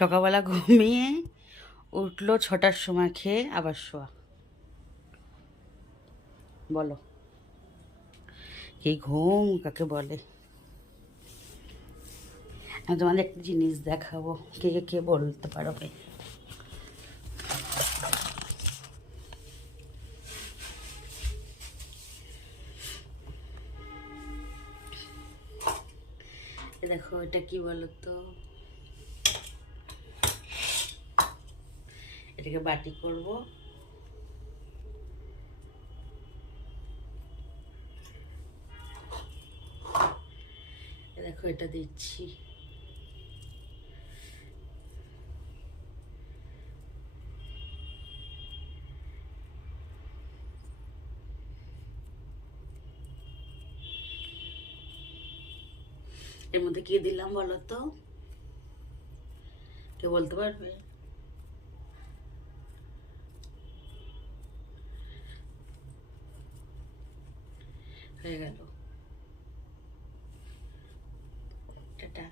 সকালবেলা ঘুমিয়ে উঠলো 6টার সময়, খেয়ে আবার শোয়া। বলো এই ঘুম কাকে বলে? আমি তোমাদের একটা জিনিস দেখাবো, কে কে বলতে পারবে। দেখো এটা কি বলো তো, এটাকে বাটি করব। দেখো এটা দিচ্ছি, এর মধ্যে কি দিলাম বলো তো, কে বলতে পারবে? হয়ে গেল, টাটা।